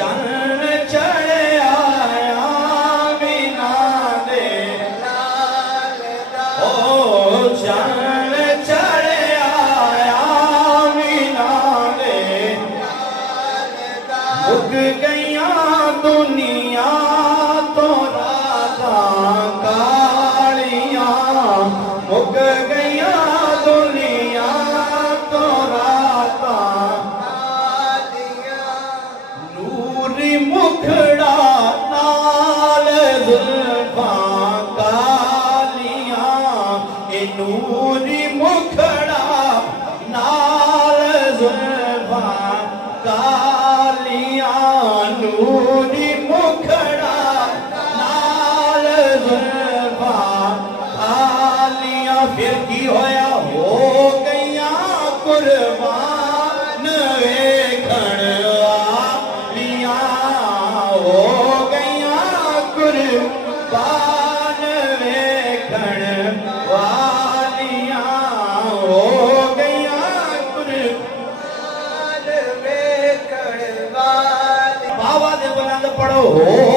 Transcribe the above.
चरण चढ़े आया मीना दे लाल दा ओ चरण चढ़े आया मीना दे लाल दा मुक गईया दुनिया तो रातां कालियां मुक गईया दुनिया तो रातां कालियां नूरी मुखड़ा नाल जुल्फां कालियां ए नूरी मुखड़ा नाल जुल्फां कालियां नूरी मुखड़ा नाल जुल्फां कालियां फिर की होया हो गईया कुर्बान वेखण वालियां हो गईया कुर्बान वेखण वालियां हो गईया कुर्बान वेखण वालियां बाबा दे बुलंद पढ़ो हो